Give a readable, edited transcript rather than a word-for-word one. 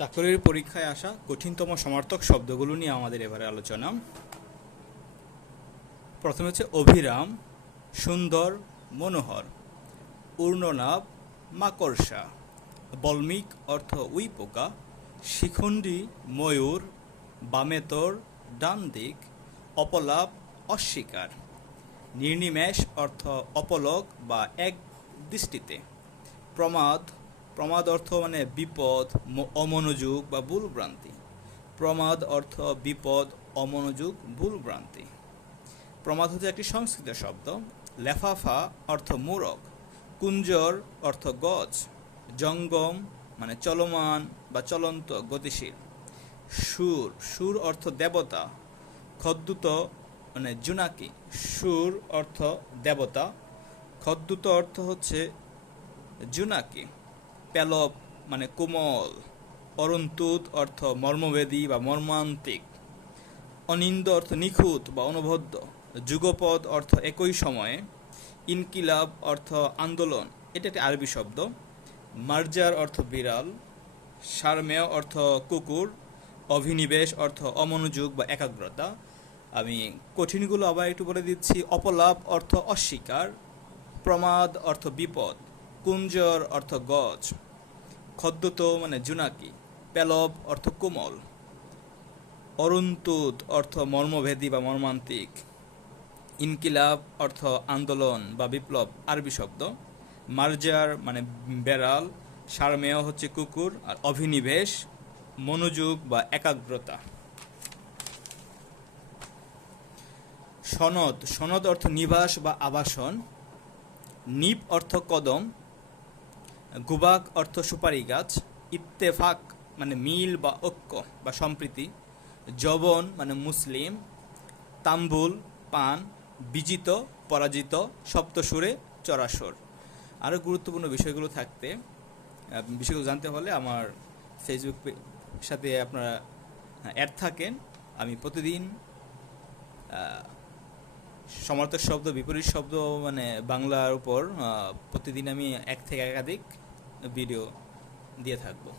চাকরির পরীক্ষায় আসা কঠিনতম সমার্থক শব্দগুলো নিয়ে আমাদের এবারে আলোচনা। প্রথমে হচ্ছে অভিরাম, সুন্দর, মনোহর। ঊর্ণনাভ, মাকড়সা। বল্মিক অর্থ উইপোকা। শিখণ্ডী, ময়ূর। বামেতর, ডান দিক। অপলাপ, অস্বীকার। নির্নিমেষ অর্থ অপলক বা এক দৃষ্টিতে। প্রমাদ, প্রমাদ অর্থ বিপদ, অমনোযোগ বা ভুলভ্রান্তি। প্রমাদ অর্থ বিপদ, অমনোযোগ, ভুলভ্রান্তি। প্রমাদ হচ্ছে একটি সংস্কৃত শব্দ। লেফাফা অর্থ মূরক। কুঞ্জর অর্থ গজ। জঙ্গম চলমান বা চলন্ত, গতিশীল। সুর, সুর অর্থ দেবতা। খদ্দুত জুনাকি। সুর অর্থ দেবতা, খদ্দুত অর্থ হচ্ছে জুনাকি। পেলব কোমল। অরন্তুত অর্থ মর্মভেদী বা মর্মান্তিক। অনিন্দ অর্থ নিখুঁত বা অনবদ্য। যুগপদ অর্থ একই সময়ে। ইনকিলাব অর্থ আন্দোলন, এটা একটি আরবি শব্দ। মার্জার অর্থ বিড়াল। সারমেয় অর্থ কুকুর। অভিনিবেশ অর্থ অমনোযোগ বা একাগ্রতা। আমি কঠিনগুলো আবার একটু বলে দিচ্ছি। অপলাপ অর্থ অস্বীকার। প্রমাদ অর্থ বিপদ। কুঞ্জর অর্থ গজ। খদ্দুত জুনাকি। পেলব অর্থ কোমল। অরুন্তুত অর্থ মর্মভেদী বা মর্মান্তিক। ইনকিলাব অর্থ আন্দোলন বা বিপ্লব, আরবি শব্দ। মার্জার বেড়াল। সারমেয় হচ্ছে কুকুর। আর অভিনিবেশ মনোযোগ বা একাগ্রতা। সনদ, সনদ অর্থ নিবাস বা আবাসন। নিপ অর্থ কদম। গুবাক অর্থ সুপারি গাছ। ইত্তেফাক মিল বা ঐক্য বা সম্প্রীতি। জবন মুসলিম। তাম্বুল, পান। বিজিত, পরাজিত। সপ্তসুরে, চরাসর। আরও গুরুত্বপূর্ণ বিষয়গুলো বিষয়গুলো জানতে হলে আমার ফেসবুক সাথে আপনারা অ্যাড থাকেন। আমি প্রতিদিন সমার্থক শব্দ, বিপরীত শব্দ বাংলার উপর প্রতিদিন আমি এক থেকে একাধিক ভিডিও দিয়ে থাকবো।